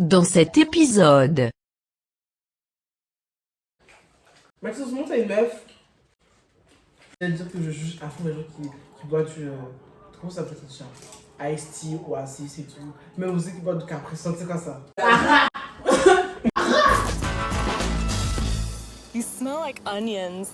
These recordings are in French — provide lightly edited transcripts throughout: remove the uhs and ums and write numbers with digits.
Dans cet épisode, Maxence, montre à une meuf. C'est-à-dire que je juge à fond les gens qui boivent du. Comment ça peut être ça? Ice tea ou Oasis et tout. Même aussi qui boivent du Capri Sun, c'est quoi ça? You smell like onions.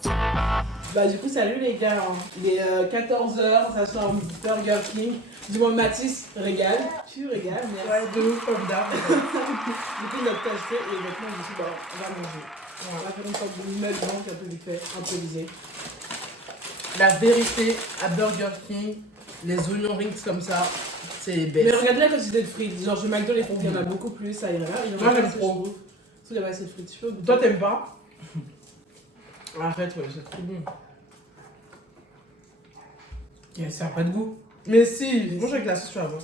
Bah, du coup, salut les gars. Il est 14h, ça sort Burger King. Dis-moi, Mathis, régale. Tu régales, merci. Ouais, de ouf, comme d'hab. Du coup, il a tout acheté et maintenant, je me suis dit, bah, on va manger. On va faire une sorte de melon qui est un peu vite fait, improvisé. La vérité, à Burger King, les onion rings comme ça, c'est les best. Mais regarde la quantité de frites. Genre, chez McDo, les frites, il y en a beaucoup plus. Ça irait là. Moi, j'aime trop. Parce qu'il y a pas assez de frites. Toi, t'aimes pas? Arrête, ouais, c'est trop bon. Ça n'a pas de goût. Mais si, mange avec la sauce, tu vas voir.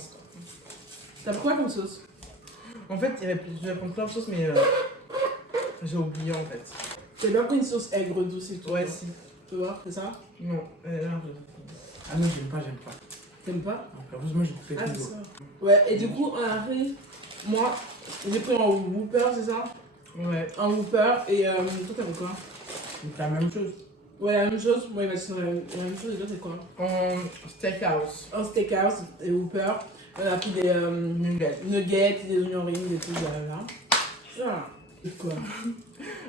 T'as pris quoi comme sauce? En fait, je vais prendre plein de sauces, mais j'ai oublié en fait. T'as bien pris une sauce aigre douce et tout? Ouais, si. Tu vois, c'est ça? Non, là, ah non, j'aime pas. T'aimes pas? Heureusement, j'ai coupé tout. Ouais, et du coup, on a pris. Moi, j'ai pris un Whopper, c'est ça? Ouais. Un Whopper, et toi, t'as pris quoi? La même chose. Ouais, la même chose. Moi, il va dire la même chose. Et toi, c'est quoi? Un steakhouse. Un steakhouse et Whopper. On a pris des nuggets, des onion rings et tout. Là. Ça. Et quoi?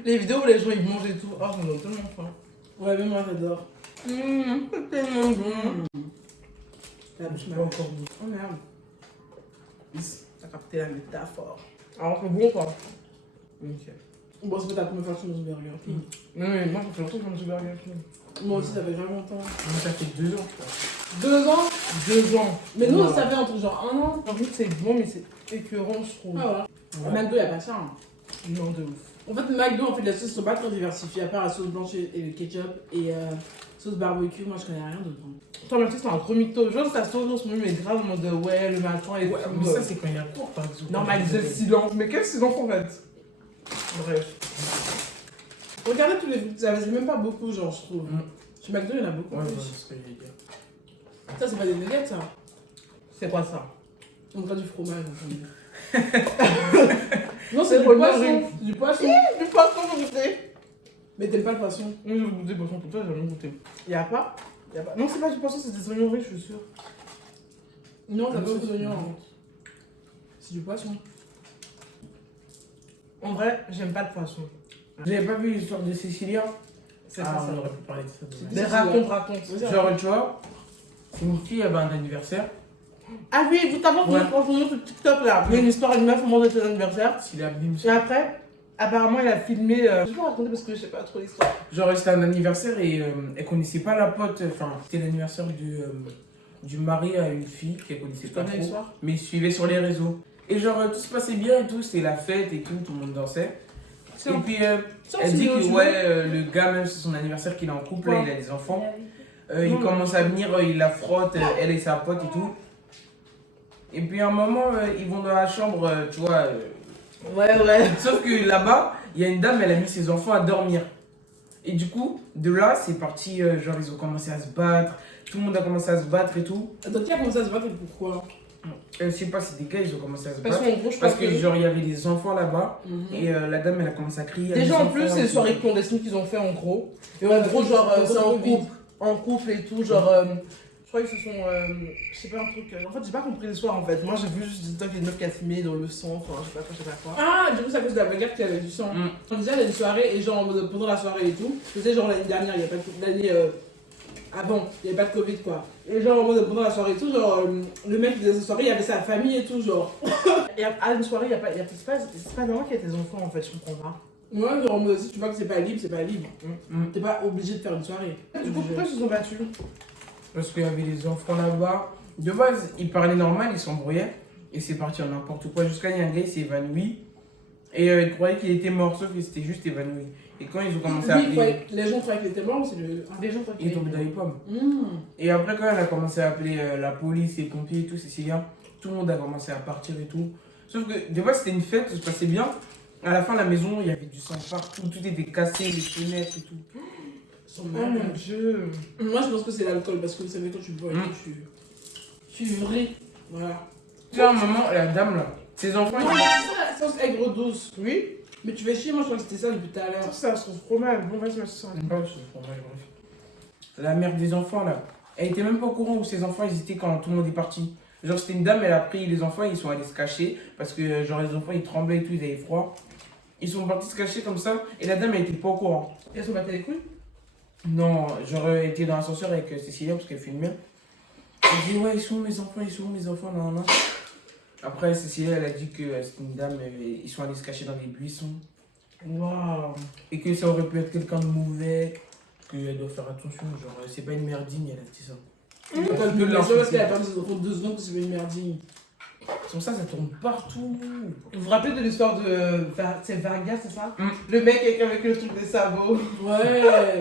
Les vidéos où les gens ils mangent et tout. Oh, j'en ai tellement faim. Ouais, même moi, j'adore. C'est tellement bon. La bouche m'a encore goût. Oh merde. T'as capté la métaphore. Alors, c'est bon, quoi. Ok. Bon, c'est pas ta première fois que tu manges du Burger King. Non, mais moi, ça fait longtemps que je mange du Burger King. Moi aussi, ça fait vraiment longtemps. Moi, ça fait 2 ans, je crois. 2 ans? 2 ans. Mais nous, ça fait entre genre 1 an. En fait, c'est bon, mais c'est écœurant, je trouve. Ah ouais. McDo, y'a pas ça. Hein. Non, de ouf. En fait, McDo, en fait, les sauces sont pas très diversifiées, à part la sauce blanche et le ketchup et sauce barbecue. Moi, je connais rien dedans. Toi, Mathis, c'est un gros mytho. Genre, ta sauce en ce moment, mais grave en mode ouais, le matin et tout. Mais ça, c'est quand il y a cours, par exemple. Normaliser le silence. Mais quel silence, en fait? Bref. Regardez tous les fruits, ça c'est même pas beaucoup, genre, je trouve. Chez McDo, il y en a beaucoup. Ouais, c'est ce que je vais dire. Ça, c'est pas des nuggets, ça? C'est quoi ça? On dirait du fromage, en fait. Non, c'est du poisson. Du poisson. Du poisson, j'ai goûté. Mais t'aimes pas le poisson? Oui, j'ai goûté le poisson pour toi, j'ai jamais goûté. Y'a pas? Non, c'est pas du poisson, c'est des oignons riches, je suis sûre. Non, t'as pas beaucoup d'oignons, en fait. C'est du poisson. En vrai, j'aime pas le poisson. J'avais pas vu l'histoire de Cécilia. C'est ça, on aurait pu parler de ça. Mais raconte. Genre, tu vois, une fille avait un anniversaire. Ah oui, vous t'avez entendu sur TikTok là. Il y a une histoire d'une meuf au moment de son anniversaire. Et après, apparemment, elle a filmé. Je vais pas raconter parce que je sais pas trop l'histoire. Genre, c'était un anniversaire et elle connaissait pas la pote. Enfin, c'était l'anniversaire du mari à une fille qu'elle connaissait pas trop. Mais elle suivait sur les réseaux. Et genre, tout se passait bien et tout, c'était la fête et tout le monde dansait. Et puis, elle dit que le gars, même c'est son anniversaire, qu'il est en couple, là, il a des enfants. Il commence à venir, il la frotte, elle et sa pote et tout. Et puis à un moment, ils vont dans la chambre, tu vois. Ouais. Sauf que là-bas, il y a une dame, elle a mis ses enfants à dormir. Et du coup, de là, c'est parti, genre ils ont commencé à se battre. Tout le monde a commencé à se battre et tout. Donc qui a commencé à se battre et pourquoi? Je sais pas, c'est des gars, ils ont commencé à se Parce battre. Parce que genre, il y avait des enfants là-bas. Et la dame, elle a commencé à crier. Déjà en plus, c'est les soirées clandestines qu'ils ont fait en gros. Et en gros, genre, c'est en couple et tout, genre. Je crois qu'ils se sont. Je sais pas un truc. En fait, j'ai pas compris l'histoire en fait. Moi, j'ai vu juste des trucs, une meuf qui a fumé dans le sang, enfin, je sais pas quoi. Ah, du coup, c'est à cause de la bagarre qui avait du sang. On disait, il y a une soirée, et genre, pendant la soirée et tout, c'était genre l'année dernière, il y a pas de. L'année avant, il y avait pas de Covid quoi. Et genre, pendant la soirée et tout, genre, le mec qui faisait cette soirée, il y avait sa famille et tout, genre. Et à une soirée, c'est pas normal qu'il y ait tes enfants en fait, je comprends pas. Ouais, genre, si tu vois que c'est pas libre, c'est pas libre. T'es pas obligé de faire une soirée. Du coup, pourquoi ils se sont battus? Parce qu'il y avait des enfants là-bas. De base, ils parlaient normal, ils s'embrouillaient. Et c'est parti en n'importe quoi. Jusqu'à un gars, il s'est évanoui. Et ils croyaient qu'il était mort, sauf qu'il s'était juste évanoui. Et quand ils ont commencé à appeler. Les gens croyaient qu'il était mort ou c'est les gens croyaient qu'il était mort? Il est tombé dans les pommes. Et après, quand elle a commencé à appeler la police, les pompiers et tout, Cécilia, tout le monde a commencé à partir et tout. Sauf que de base, c'était une fête, ça se passait bien. À la fin, la maison, il y avait du sang partout, tout était cassé, les fenêtres et tout. Oh mon dieu. Moi je pense que c'est l'alcool parce que vous savez quand tu bois tu vris. Voilà. Tu vois, à un moment, la dame là, ses enfants. Non, Sauce aigre douce. Oui. Mais tu fais chier, moi je crois que c'était ça depuis tout à l'heure. Ça se trouve trop mal. Bon, vas-y, ça. La mère des enfants là, elle était même pas au courant où ses enfants ils étaient quand tout le monde est parti. Genre c'était une dame, elle a pris les enfants, ils sont allés se cacher parce que genre les enfants ils tremblaient et tout, ils avaient froid. Ils sont partis se cacher comme ça et la dame elle était pas au courant. Et elles sont battues les couilles? Non, j'aurais été dans l'ascenseur avec Cécilia parce qu'elle filmait. Elle dit ouais, ils sont où mes enfants, non, non. Après Cécilia elle a dit que c'était une dame, ils sont allés se cacher dans les buissons. Waouh. Et que ça aurait pu être quelqu'un de mauvais, qu'elle doit faire attention, genre c'est pas une mère digne, elle a dit ça. Attends, le plus parce qu'elle a perdu 2 secondes que c'est une merdine. Sur ça tourne partout. Vous vous rappelez de l'histoire de. C'est Vargas, c'est ça? Le mec avec le truc des sabots. Ouais.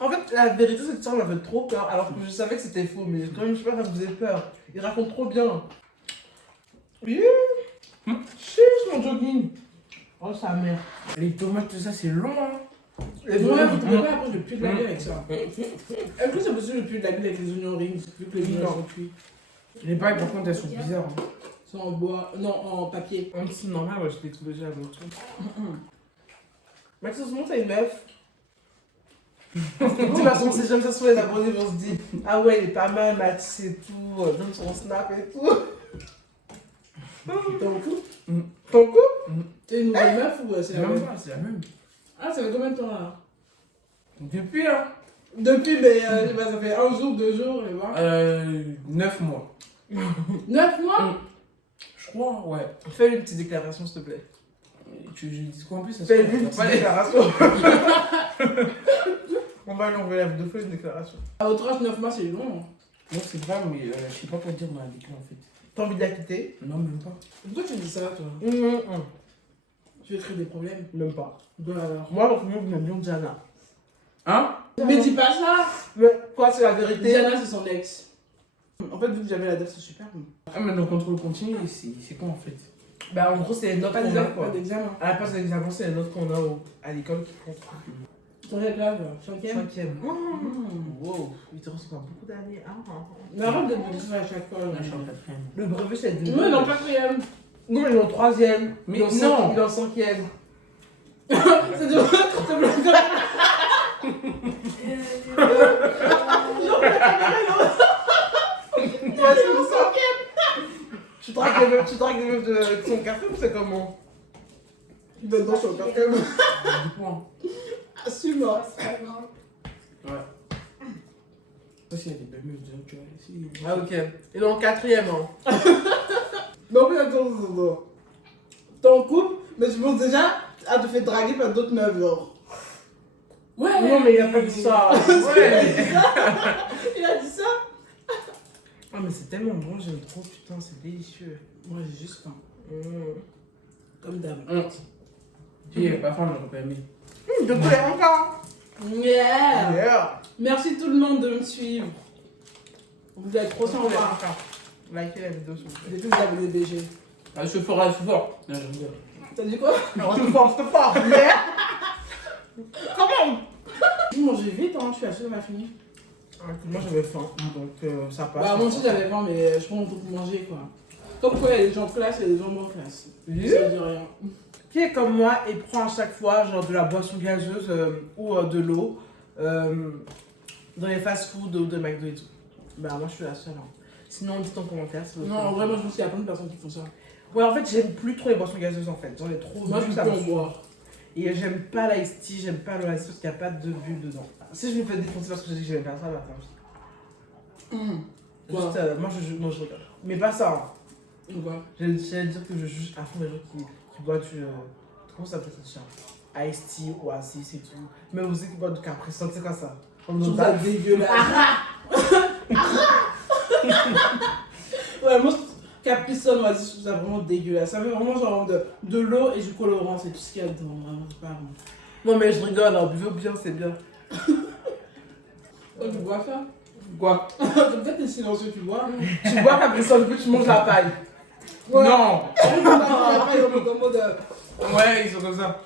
En fait, la vérité, cette histoire m'a fait trop peur. Alors que je savais que c'était faux, mais quand même, je sais pas, ça me faisait peur. Il raconte trop bien. Oui. Chiche, mon jogging. Oh, sa mère. Les tomates, tout ça, c'est long, hein. Les tomates, vous pouvez pas apprendre le puits de la gueule avec ça. Est-ce que c'est possible le puits de la gueule avec les oignons rings, vu que les oignons sont cuits? Les pailles, par contre, elles sont bizarres. Hein. Sont en bois. Non, en papier. C'est normal, ouais, je l'ai trouvé déjà avant tout. Maxime, montre à une meuf. De toute façon, c'est jamais ça sur les abonnés, on se dit ah ouais, il est pas mal, Mathis et tout, donne son snap et tout. Ton couple? Ton couple? T'es une nouvelle meuf ou c'est la même? C'est la même. Ah, ça fait combien de temps là? Depuis là? Depuis, mais ça fait 1 jour, 2 jours, et voilà. 9 mois. 9 mois? Je crois, ouais. Fais une petite déclaration, s'il te plaît. Tu dis quoi en plus? Fais une petite déclaration. On va lui envoyer 2 fois une déclaration. À votre âge, 9 mois, c'est long. Non, c'est vrai, mais je sais pas quoi dire dans la déclaration en fait. T'as envie de la quitter? Non, même pas. Pourquoi tu dis ça, toi? Tu veux créer des problèmes? Même pas. Ben alors. Moi, dans le monde, je m'aime bien Diana. Hein? Mais dis pas ça! Mais quoi, c'est la vérité? Diana, c'est son ex. En fait, vu que j'avais la def, c'est super. Ah, mais le contrôle continu, c'est quoi en fait? Bah, en gros, c'est les notes qu'on a, quoi. Pas d'examen. À la place de l'examen, c'est les notes qu'on a à l'école qui comptent. Ton grave, 5e? 5e. Wow, il te reste encore beaucoup d'années. Mais arrête de me dire ça à chaque fois. Je suis en 4ème. Le brevet, c'est 2. Non, non, 4e. Non, il est en 3e. Mais il est en non. Il est en 5e. C'est de Ouais, c'est le 5e. Tu dragues les meufs de son café ou c'est comment? Il donne dans son café. Du point. Assume-moi. Ouais. Ça, s'il y a des belles meufs, tu vois, ici. Ah, ok. Il est en 4e, hein. Non, mais attends. T'es en couple, mais je pense déjà à te faire draguer par d'autres meufs, genre. Ouais. Non, mais il a pas dit ça. Ouais. Il a dit ça. Ah, mais c'est tellement bon, j'aime trop, putain, c'est délicieux. Moi, j'ai juste faim. Comme d'hab. Puis, pas faim, j'aurais pas aimé. De quoi encore? Yeah. Yeah. Merci tout le monde de me suivre. Vous êtes trop sympa. Likez la vidéo, s'il vous plaît. J'ai tous abonnés BG. Ah, je suis fort, je suis fort. Non, je rigole. T'as dit quoi? Alors, je te force, yeah. Comment? Je mangeais vite, hein. Je suis assez ma fini. Moi, j'avais faim, donc ça passe. Bah, moi aussi j'avais faim, mais je prends mon temps pour manger, quoi. Comme quoi, il y a des gens classe et des gens moins classe. Ça veut dire rien. Qui est comme moi et prend à chaque fois genre de la boisson gazeuse ou de l'eau dans les fast-food ou de McDo et tout. Bah moi je suis la seule. Hein. Sinon dites en commentaire si vous Non, vraiment, je pense qu'il y a plein de personnes qui font ça. Ouais, en fait j'aime plus trop les boissons gazeuses en fait. J'en ai trop. Moi, je ça peux me en saoule. boire. Et j'aime pas l'ice tea, j'aime pas le ice parce qu'il n'y a pas de bulles dedans. Si je me fais défoncer parce que j'ai dit que j'aimais pas ça, bah attends. Quoi? Juste, moi non, je rigole. Mais pas ça. Hein. Quoi? J'allais dire que je juge à fond les gens qui boivent du. Comment ça peut être ça? Ice tea, Oasis et tout. Même aussi qui boivent du Capri Sun, c'est quoi ça? Je trouve ça dégueulasse. Ouais, moi, Capri Sun, Oasis, je trouve ça vraiment dégueulasse. Ça fait vraiment genre de l'eau et du colorant, c'est tout ce qu'il y a dedans. Vraiment, c'est pas bon. Non, mais je rigole, hein. Buvez bien, c'est bien. Oh, tu bois ça? Quoi? Peut-être t'es silencieux, tu bois. Tu bois Capri Sun, puis tu manges la paille. Ouais. Non! Tu manges la paille en mode. Ouais, ils sont comme ça.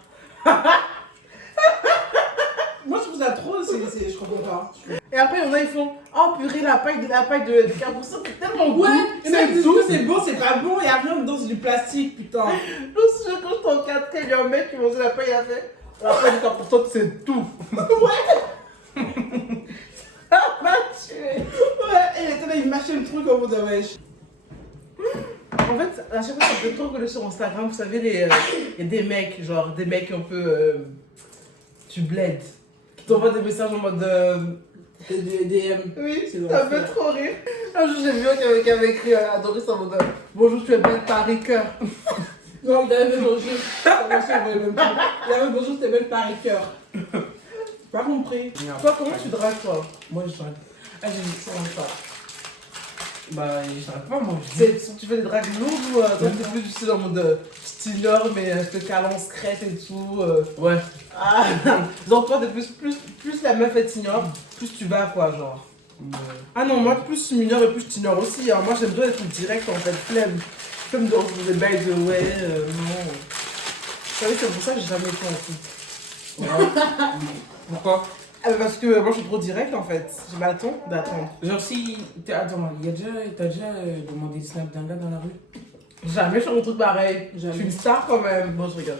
Moi, je trouve ça trop, je comprends pas. Et après, il y en a, ils font oh purée, la paille de carbousson, c'est tellement Ouais, goût. et même disent que c'est bon, c'est pas bon, et après, on me donne du plastique, putain. Je me souviens quand j'étais en 4 il y a un mec qui mangeait la paille, il a fait la paille de carbousson, c'est tout. Ouais. Ça m'a tué. Ouais, et il était là, il mâchait le truc au bout de wesh. En fait, à chaque fois, ça me fait trop que sur Instagram, vous savez, il y a des mecs, genre des mecs un peu. Tu bled. Qui t'envoient des messages en mode. Des DM. Oui, C'est ça me l'enfer. fait trop rire. Un jour, j'ai vu un qui avait écrit à Doris en mode bonjour, tu es belle, Paris cœur. Non, il avait fait bonjour. Il avait bonjour, c'était belle Paris cœur. Pas compris. Toi, comment tu dragues, toi? Moi, je drague. Ah, j'ai dit ça en ça. Bah, je drague pas, moi. Tu fais des dragues lourdes ou toi, t'es plus du style en mode je t'ignore, mais je te cale en secrète et tout. Ouais. Ah, genre, toi, t'es plus la meuf elle t'ignore, plus tu vas, quoi, genre. Ah non, moi, plus tu m'ignores et plus je t'ignore aussi. Hein. Moi, j'aime bien être direct, en fait, flemme. Comme dans des bails de ouais, non. Vous savez, c'est pour ça que j'ai jamais été en couple. Pourquoi? Ah, parce que moi, je suis trop direct, en fait. J'ai pas le temps d'attendre. Genre, si. Attends, t'as déjà demandé le snap d'un gars dans la rue? Jamais je fais un truc pareil. Jamais. Je suis une star quand même. Bon, je rigole.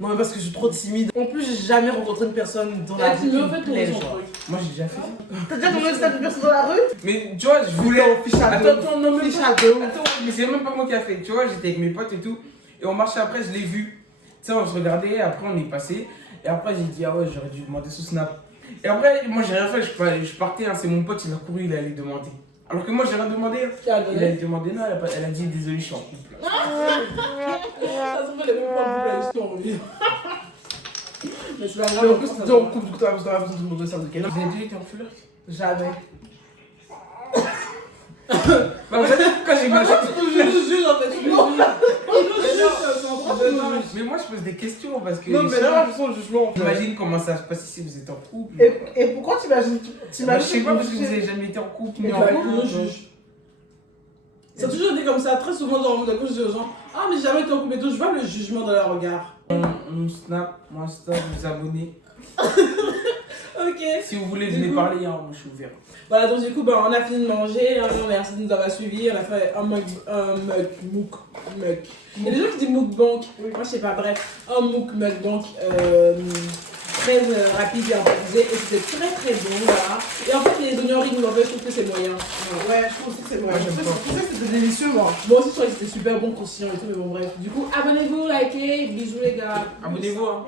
Non, mais parce que je suis trop timide. En plus, j'ai jamais rencontré une personne dans la rue. Tu qui me me fais plaît, ton genre. truc. Moi, j'ai déjà fait ça. T'as déjà demandé ça à une personne dans la rue? Mais tu vois, je voulais. Fiche à deux. Attends, non, mais Fiche à deux. Attends, mais c'est même pas moi qui a fait. Tu vois, j'étais avec mes potes et tout. Et on marchait après, je l'ai vu. Tu sais, on se regardait, après on est passé. Et après, j'ai dit, ah ouais, j'aurais dû demander sous Snap. Et après, moi, j'ai rien fait. Je partais, hein, c'est mon pote, il a couru, il allait demander. Alors que moi, j'ai rien demandé. Tu as Il donné. a demandé, non, elle a dit, désolé, je suis en couple. Ça se fait les mêmes pas de l'histoire, oui. Mais c'est pas Mais en grave. plus, t'es en couple, du coup, t'as besoin de demander ça de quelqu'un. Vous avez déjà été en flirt? Jamais. Bah, en fait, quand j'ai ma Je nous juge en fait, je nous juge. Il nous juge, c'est en train de nous juger. Mais moi, je pose des questions parce que. Non, mais là, je sens le jugement. J'imagine comment ça se passe si vous êtes en couple. Et pourquoi t'imagines? Bah, je sais pas parce que vous avez jamais été en couple. Et ni en bah, couple. il nous juge. Ça a toujours été comme ça, très souvent, genre, d'un coup, je dis aux gens, ah, mais j'ai jamais été en couple et tout, je vois le jugement dans leur regard. On snap, moi snap, vous abonnez. Ok. Si vous voulez Du venir coup- parler, hein, moi je suis ouvert. Voilà, donc du coup, bah, on a fini de manger, hein, merci de nous avoir suivis, on a fait un muk. Il y a des gens qui disent mukbang, moi je sais pas, bref, un mukbang, très rapide et improvisé, et c'était très très bon, voilà. Et en fait, les oignons ring mauvais, je trouve que c'est moyen. Voilà. Ouais, je trouve aussi que c'est Moi, vrai. j'aime pas. Je sais que c'était délicieux, moi. Moi aussi, je trouvais que c'était super bon, croustillant et tout, mais bon, bref. Du coup, abonnez-vous, likez, bisous les gars. Abonnez-vous. Hein.